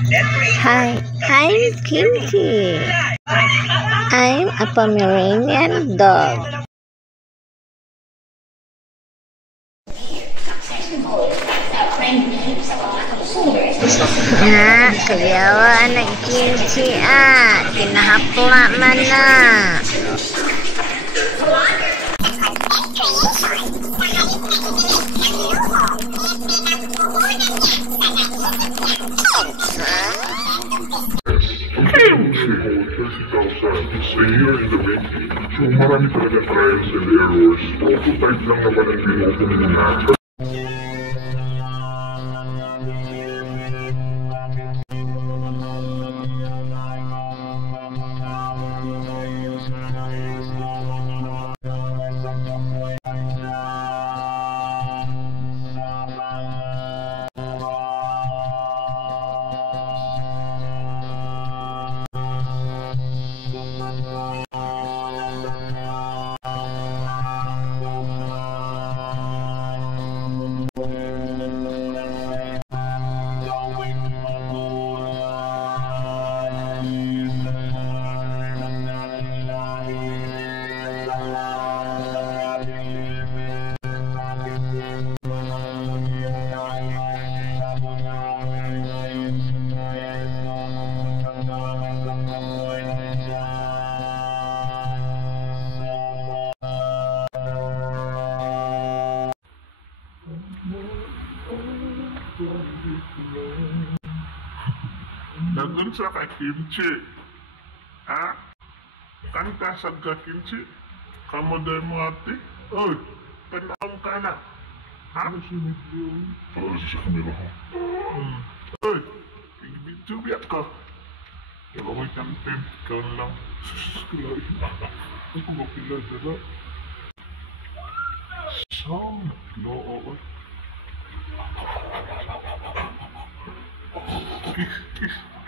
Hi, I'm Kimchi. I'm a Pomeranian dog. Kayawaan ng Kimchi kinahapla man na. A year in the making. So marami talaga trials and errors. Prototype lang naman ang ginawa ko muna. Nandun sa Kimchi. Kanta sa Kimchi. Kamu day mo ate. Oy, panahon ka na. Sunod yun. Sa kamera ko. Oy, bigbiyak ka. Pero ako'y content ka lang. Suskulay. Ako mapila dala. Sound low.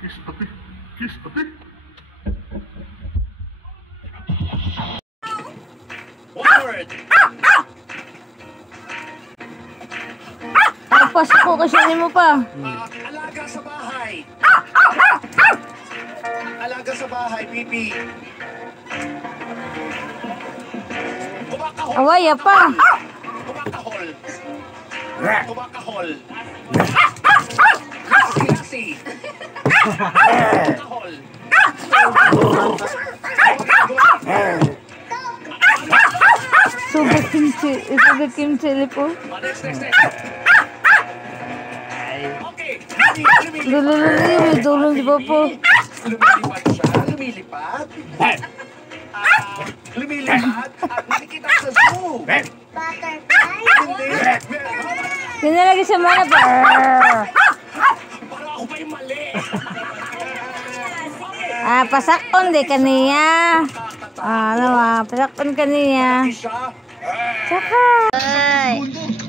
Kiss, ate. Forward! Pasok ko kasi mo pa. Alaga sa bahay. Alaga sa bahay, Pipi. Kumakahol. Awaya pa. Kumakahol. Kumakahol. Klase. Kumakahol. Sobat kimchi po. Next. Okay. Dulong di ba po? Lumilipad siya. Lumilipad. Lumilipad. Nakikita sa zoo. Butterfly? Hindi. Pinalagi sa mana pa. Para ako pa yung mali. Pasakon di kaniya. Pasakon kaniya. Saka.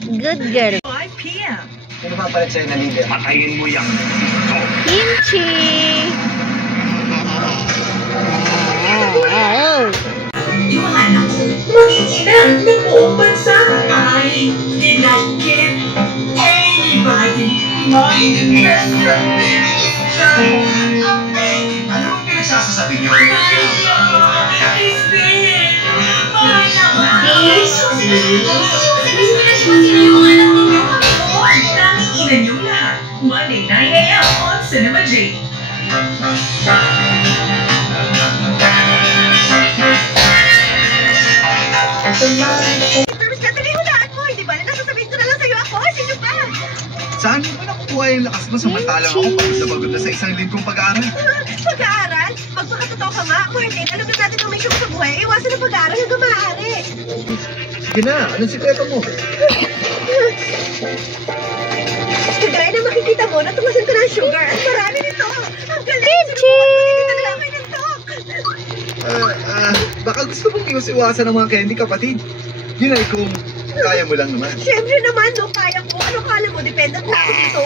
Good girl. 5 p.m. Sino papalit sa'yo na leader? Patayin mo yan. Kimchi. Yung mga anak ko, makikita ng buong bansa. I did not get anybody. Ano ang pinagsasasabi niyo? Tangingin yung lahat. Monday 9 a.m. on Cinema J. Pero Stephanie, hulaan mo, hindi ba? Nasasabihin ko na lang sa'yo ako. Sino ba? Saan mo ba nakukuha yung lakas mo samantalang ako pagod na pagod na sa isang linggong pag-aaral? Pag-aaral? Magpakatotoo ka nga, Martin. Alam na natin ang may sa buhay. Iwasan ang pag-aaral hanggang maaari. Sige na, anong sikreto mo? Kagaya na makikita mo, natumasan ko ng sugar. Marami nito. Ang galing! Hindi na nalamay ng talk. Baka gusto mong iwas-iwasan ng mga candy, kapatid. Yun ay kung kaya mo lang naman. Siyempre naman, no, kaya ko. Ano kala mo? Depende ko ito.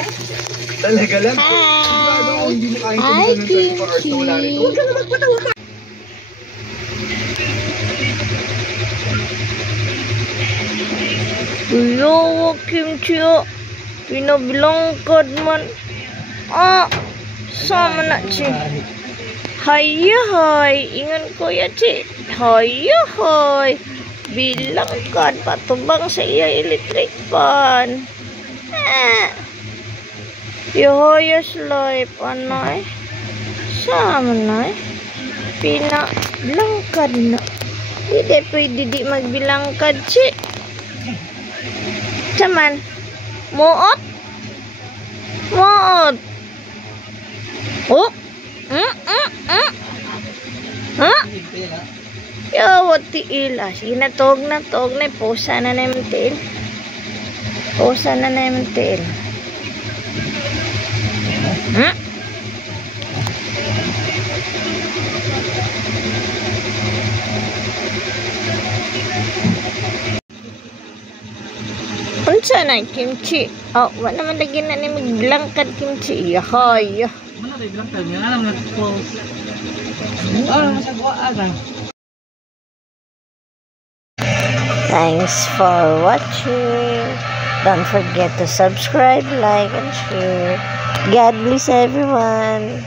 Talaga lang. Sigurado ko hindi mo kaya tumigan ng 24 hours na wala rito. Huwag kang magpatawa ka. Kuya, Kimchi. Pinabilangkad man. Sama na, Chi. Hayahay. Ingon ko ya, Chi. Hayahay. Bilang kan patubang sa iya electric fan. Yohoyos loy panay. Sama na. Pinalangkad na. Hindi pwede di magbilangkad, Chi. Saman. Muot. Muot. Oh. Ha? Yo, what tiil. Sige na, tog na. Pusa na na yung tiil. Pusa na na yung tiil. Ha? Unsa na kimchi? Oh, wala naman lagi na ni maglangkad kimchi. Yahay. Mana rin bilang tayo nga alam na po. Masagawa aga. Thanks for watching. Don't forget to subscribe, like, and share. God bless everyone.